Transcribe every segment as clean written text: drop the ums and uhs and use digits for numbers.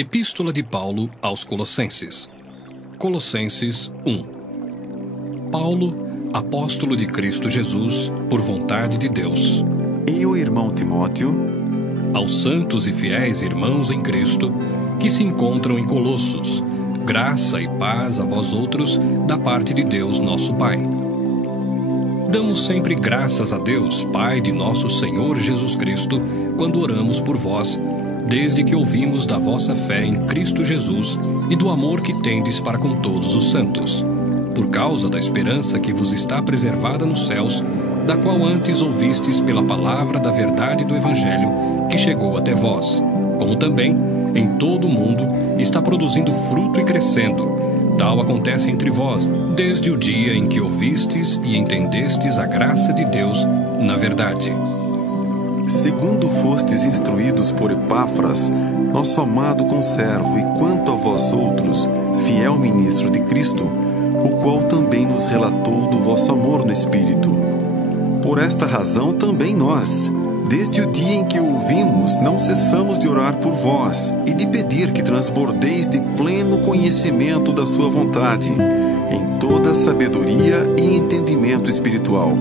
Epístola de Paulo aos Colossenses. Colossenses 1. Paulo, apóstolo de Cristo Jesus, por vontade de Deus. E o irmão Timóteo, aos santos e fiéis irmãos em Cristo, que se encontram em Colossos, graça e paz a vós outros, da parte de Deus nosso Pai. Damos sempre graças a Deus, Pai de nosso Senhor Jesus Cristo, quando oramos por vós, desde que ouvimos da vossa fé em Cristo Jesus e do amor que tendes para com todos os santos, por causa da esperança que vos está preservada nos céus, da qual antes ouvistes pela palavra da verdade do Evangelho, que chegou até vós, como também, em todo o mundo, está produzindo fruto e crescendo. Tal acontece entre vós, desde o dia em que ouvistes e entendestes a graça de Deus na verdade. segundo fostes instruídos por Epáfras, nosso amado conservo, e quanto a vós outros, fiel ministro de Cristo, o qual também nos relatou do vosso amor no Espírito. Por esta razão também nós, desde o dia em que o ouvimos, não cessamos de orar por vós e de pedir que transbordeis de pleno conhecimento da sua vontade, em toda sabedoria e entendimento espiritual,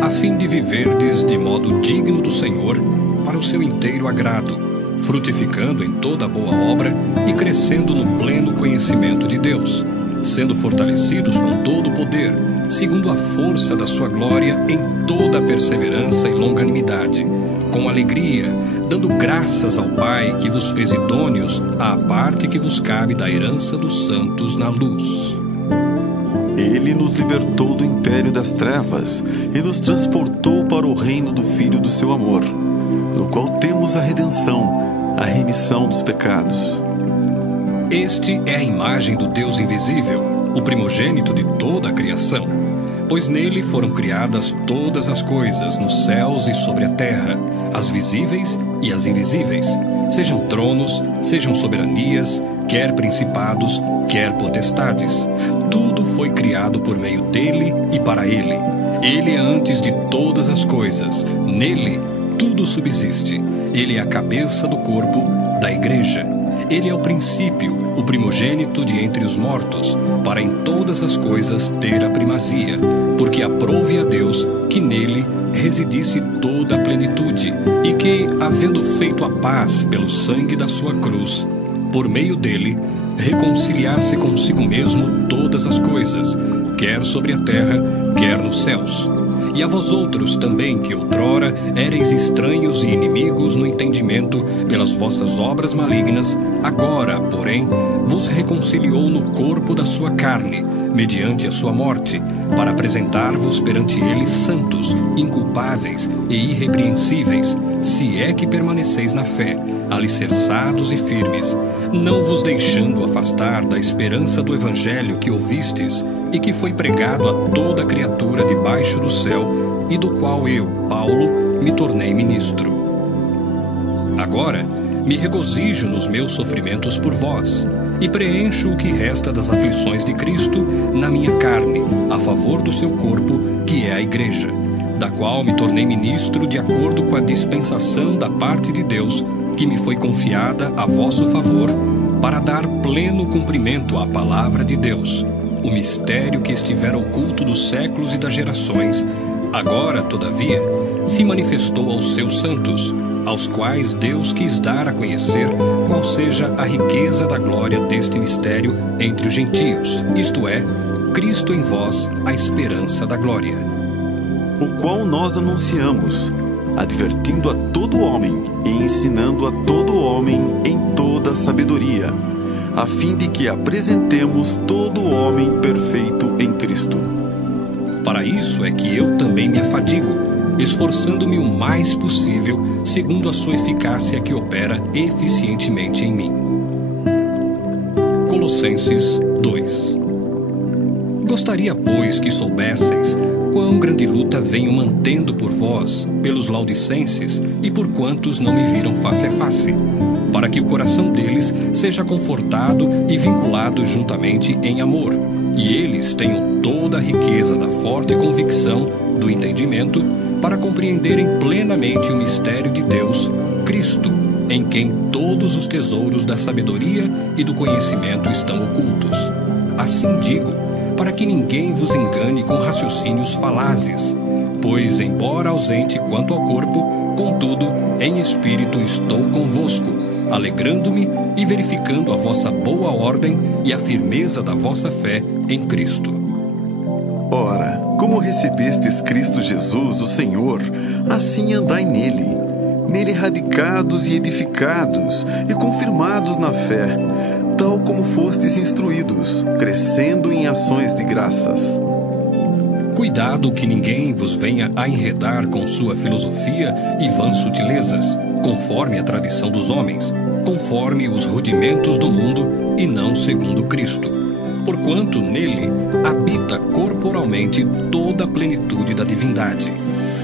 a fim de viverdes de modo digno do Senhor, para o seu inteiro agrado, frutificando em toda boa obra e crescendo no pleno conhecimento de Deus, sendo fortalecidos com todo o poder, segundo a força da sua glória, em toda a perseverança e longanimidade, com alegria, dando graças ao Pai que vos fez idôneos à parte que vos cabe da herança dos santos na luz. Ele nos libertou do império das trevas e nos transportou para o reino do Filho do seu amor, no qual temos a redenção, a remissão dos pecados. Este é a imagem do Deus invisível, o primogênito de toda a criação, pois nele foram criadas todas as coisas, nos céus e sobre a terra, as visíveis e as invisíveis, sejam tronos, sejam soberanias, quer principados, quer potestades. Tudo foi criado por meio dele e para ele. Ele é antes de todas as coisas. Nele tudo subsiste. Ele é a cabeça do corpo, da igreja. Ele é o princípio, o primogênito de entre os mortos, para em todas as coisas ter a primazia, porque aprouve a Deus que nele residisse toda a plenitude, e que, havendo feito a paz pelo sangue da sua cruz, por meio dele, reconciliasse consigo mesmo todas as coisas, quer sobre a terra, quer nos céus. E a vós outros também, que outrora éreis estranhos e inimigos no entendimento pelas vossas obras malignas, agora, porém, vos reconciliou no corpo da sua carne, mediante a sua morte, para apresentar-vos perante ele santos, inculpáveis e irrepreensíveis, se é que permaneceis na fé, alicerçados e firmes, não vos deixando afastar da esperança do Evangelho que ouvistes e que foi pregado a toda criatura debaixo do céu, e do qual eu, Paulo, me tornei ministro. Agora, me regozijo nos meus sofrimentos por vós, e preencho o que resta das aflições de Cristo na minha carne, a favor do seu corpo, que é a igreja, da qual me tornei ministro de acordo com a dispensação da parte de Deus, que me foi confiada a vosso favor, para dar pleno cumprimento à palavra de Deus, o mistério que estivera oculto dos séculos e das gerações, agora, todavia, se manifestou aos seus santos, aos quais Deus quis dar a conhecer qual seja a riqueza da glória deste mistério entre os gentios, isto é, Cristo em vós, a esperança da glória. O qual nós anunciamos, advertindo a todo homem e ensinando a todo homem em toda sabedoria, a fim de que apresentemos todo homem perfeito em Cristo. Para isso é que eu também me afadigo, esforçando-me o mais possível, segundo a sua eficácia que opera eficientemente em mim. Colossenses 2. Gostaria, pois, que soubesseis quão grande luta venho mantendo por vós, pelos laudicenses e por quantos não me viram face a face, para que o coração deles seja confortado e vinculado juntamente em amor, e eles tenham toda a riqueza da forte convicção do entendimento, para compreenderem plenamente o mistério de Deus, Cristo, em quem todos os tesouros da sabedoria e do conhecimento estão ocultos. Assim digo, para que ninguém vos engane com raciocínios falazes, pois, embora ausente quanto ao corpo, contudo, em espírito estou convosco, alegrando-me e verificando a vossa boa ordem e a firmeza da vossa fé em Cristo. Ora, como recebestes Cristo Jesus, o Senhor, assim andai nele radicados e edificados e confirmados na fé, tal como fostes instruídos, crescendo em ações de graças. Cuidado que ninguém vos venha a enredar com sua filosofia e vãs sutilezas, conforme a tradição dos homens, conforme os rudimentos do mundo e não segundo Cristo. Porquanto nele habita corporalmente toda a plenitude da divindade.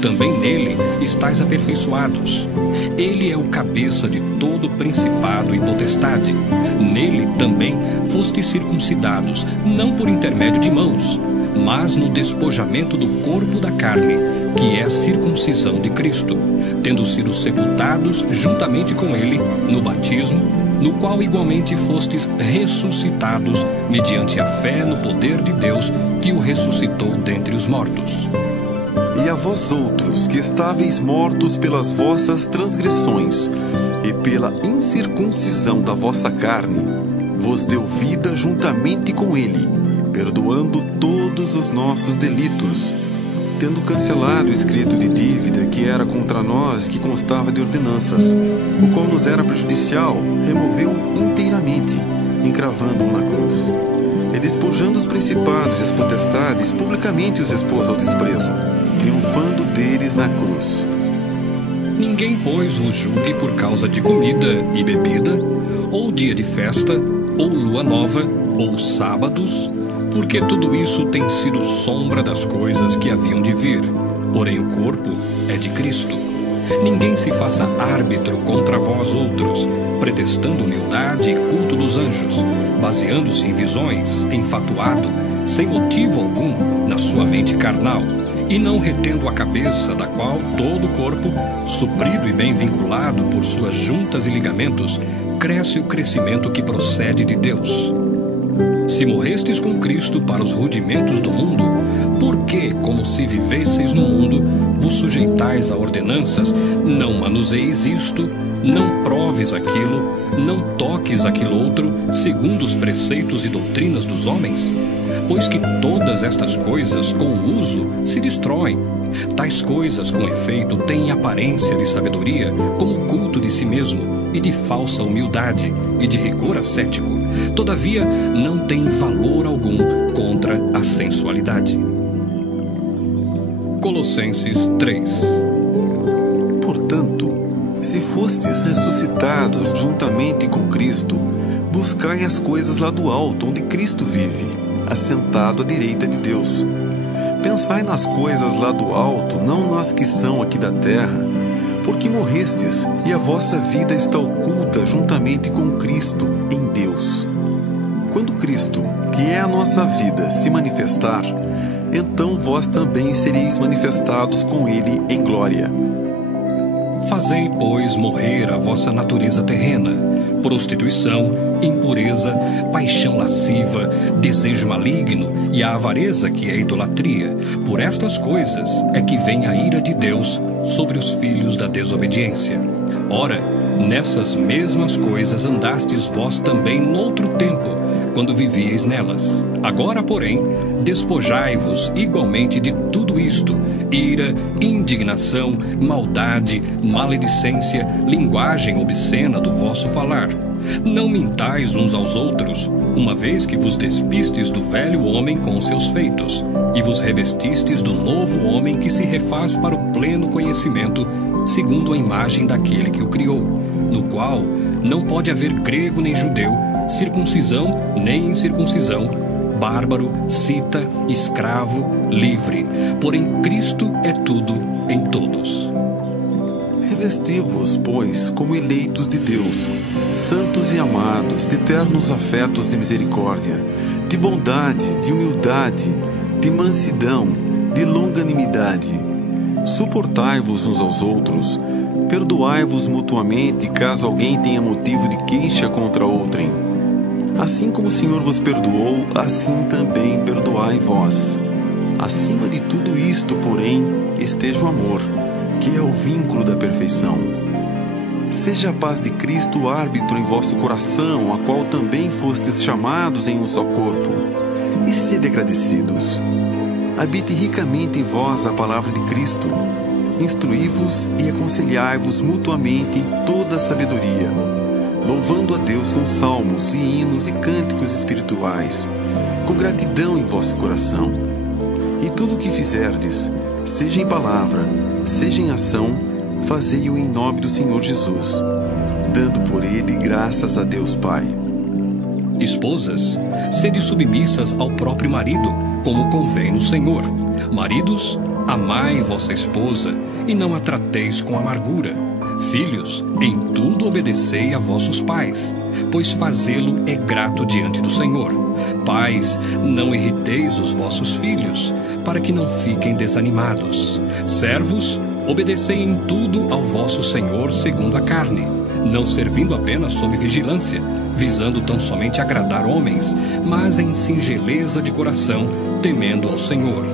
Também nele estáis aperfeiçoados. Ele é o cabeça de todo principado e potestade. Nele também fostes circuncidados, não por intermédio de mãos, mas no despojamento do corpo da carne, que é a circuncisão de Cristo, tendo sido sepultados juntamente com ele no batismo, no qual igualmente fostes ressuscitados mediante a fé no poder de Deus que o ressuscitou dentre os mortos. E a vós outros, que estáveis mortos pelas vossas transgressões e pela incircuncisão da vossa carne, vos deu vida juntamente com ele, perdoando todos os nossos delitos, tendo cancelado o escrito de dívida que era contra nós e que constava de ordenanças, o qual nos era prejudicial, removeu-o inteiramente, encravando-o na cruz. E despojando os principados e as potestades, publicamente os expôs ao desprezo, triunfando deles na cruz. Ninguém, pois, vos julgue por causa de comida e bebida, ou dia de festa, ou lua nova, ou sábados, porque tudo isso tem sido sombra das coisas que haviam de vir, porém o corpo é de Cristo. Ninguém se faça árbitro contra vós outros, pretextando humildade e culto dos anjos, baseando-se em visões, enfatuado, sem motivo algum, na sua mente carnal, e não retendo a cabeça, da qual todo o corpo, suprido e bem vinculado por suas juntas e ligamentos, cresce o crescimento que procede de Deus. Se morrestes com Cristo para os rudimentos do mundo, por que, como se vivesseis no mundo, vos sujeitais a ordenanças, não manuseis isto, não proves aquilo, não toques aquilo outro, segundo os preceitos e doutrinas dos homens? Pois que todas estas coisas, com o uso, se destroem. Tais coisas, com efeito, têm aparência de sabedoria, como culto de si mesmo, e de falsa humildade, e de rigor ascético. Todavia, não tem valor algum contra a sensualidade. Colossenses 3. Portanto, se fostes ressuscitados juntamente com Cristo, buscai as coisas lá do alto, onde Cristo vive, assentado à direita de Deus. Pensai nas coisas lá do alto, não nas que são aqui da terra, porque morrestes, e a vossa vida está oculta juntamente com Cristo em Deus. Quando Cristo, que é a nossa vida, se manifestar, então vós também sereis manifestados com ele em glória. Fazei, pois, morrer a vossa natureza terrena, prostituição, impureza, paixão lasciva, desejo maligno e a avareza, que é idolatria. Por estas coisas é que vem a ira de Deus sobre os filhos da desobediência. Ora, nessas mesmas coisas andastes vós também noutro tempo, quando vivíeis nelas. Agora, porém, despojai-vos igualmente de tudo isto: ira, indignação, maldade, maledicência, linguagem obscena do vosso falar. Não mintais uns aos outros, uma vez que vos despistes do velho homem com seus feitos, e vos revestistes do novo homem que se refaz para o pleno conhecimento, segundo a imagem daquele que o criou, no qual não pode haver grego nem judeu, circuncisão nem incircuncisão, bárbaro, cita, escravo, livre, porém Cristo é tudo em todos. Revesti-vos, pois, como eleitos de Deus, santos e amados, de ternos afetos de misericórdia, de bondade, de humildade, de mansidão, de longanimidade. Suportai-vos uns aos outros, Perdoai-vos mutuamente, caso alguém tenha motivo de queixa contra outrem. Assim como o Senhor vos perdoou, assim também perdoai vós. Acima de tudo isto, porém, esteja o amor, que é o vínculo da perfeição. Seja a paz de Cristo árbitro em vosso coração, a qual também fostes chamados em um só corpo, e sede agradecidos. Habite ricamente em vós a palavra de Cristo. Instruí-vos e aconselhai-vos mutuamente em toda a sabedoria, louvando a Deus com salmos e hinos e cânticos espirituais, com gratidão em vosso coração. E tudo o que fizerdes, seja em palavra, seja em ação, fazei-o em nome do Senhor Jesus, dando por ele graças a Deus Pai. Esposas, sede submissas ao próprio marido, como convém no Senhor. Maridos, amai vossa esposa, e não a trateis com amargura. Filhos, em tudo obedecei a vossos pais, pois fazê-lo é grato diante do Senhor. Pais, não irriteis os vossos filhos, para que não fiquem desanimados. Servos, obedecei em tudo ao vosso Senhor segundo a carne, não servindo apenas sob vigilância, visando tão somente agradar homens, mas em singeleza de coração, temendo ao Senhor.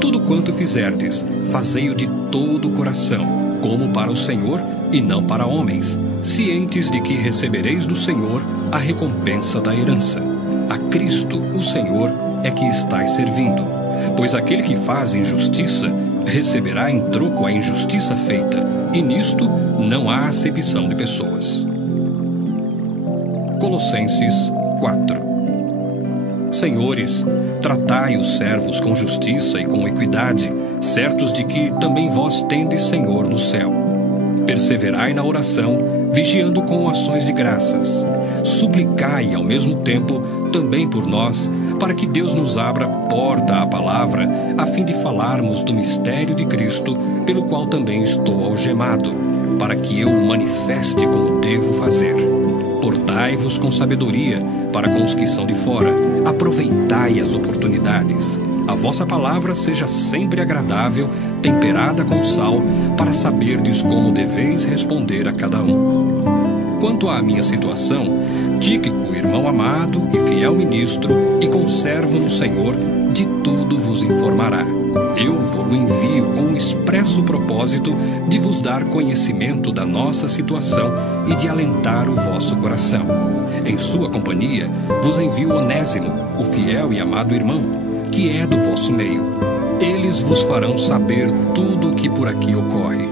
Tudo quanto fizerdes, fazei-o de todo o coração, como para o Senhor e não para homens, cientes de que recebereis do Senhor a recompensa da herança. A Cristo, o Senhor, é que estáis servindo. Pois aquele que faz injustiça, receberá em troco a injustiça feita, e nisto não há acepção de pessoas. Colossenses 4. Senhores, tratai os servos com justiça e com equidade, certos de que também vós tendes Senhor no céu. Perseverai na oração, vigiando com ações de graças. Suplicai ao mesmo tempo também por nós, para que Deus nos abra porta à palavra, a fim de falarmos do mistério de Cristo, pelo qual também estou algemado, para que eu o manifeste como devo fazer. Portai-vos com sabedoria para com os que são de fora, aproveitai as oportunidades. A vossa palavra seja sempre agradável, temperada com sal, para saberdes como deveis responder a cada um. Quanto à minha situação, Tíquico, irmão amado e fiel ministro e conservo no Senhor, de tudo vos informará. Eu vos envio com o expresso propósito de vos dar conhecimento da nossa situação e de alentar o vosso coração. Em sua companhia vos envio Onésimo, o fiel e amado irmão, que é do vosso meio. Eles vos farão saber tudo o que por aqui ocorre.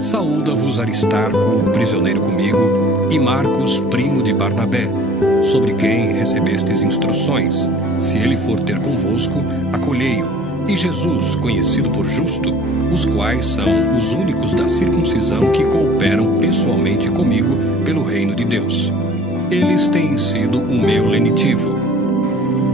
Saúda-vos Aristarco, prisioneiro comigo, e Marcos, primo de Barnabé, sobre quem recebestes instruções. Se ele for ter convosco, acolhei-o. E Jesus, conhecido por justo, os quais são os únicos da circuncisão que cooperam pessoalmente comigo pelo reino de Deus. Eles têm sido o meu lenitivo.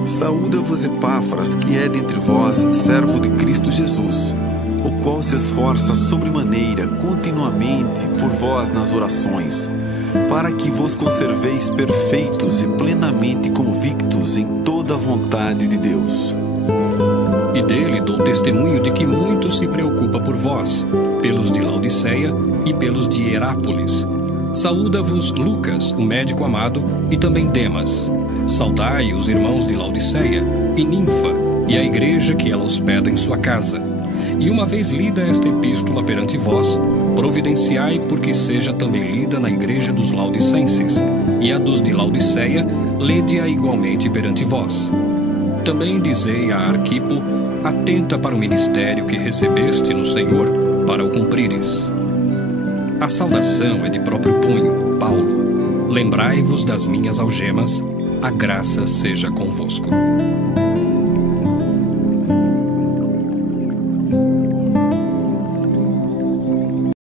Saúda-vos Epáfras, que é dentre vós servo de Cristo Jesus, o qual se esforça sobremaneira continuamente por vós nas orações, para que vos conserveis perfeitos e plenamente convictos em toda a vontade de Deus. E dele dou testemunho de que muito se preocupa por vós, pelos de Laodiceia e pelos de Hierápolis. Saúda-vos Lucas, o médico amado, e também Demas. Saudai os irmãos de Laodiceia e Ninfa, e a igreja que ela hospeda em sua casa. E uma vez lida esta epístola perante vós, providenciai porque seja também lida na igreja dos Laodicenses, e a dos de Laodiceia, lede-a igualmente perante vós. Também dizei a Arquipo, atenta para o ministério que recebeste no Senhor, para o cumprires. A saudação é de próprio punho, Paulo. Lembrai-vos das minhas algemas, a graça seja convosco.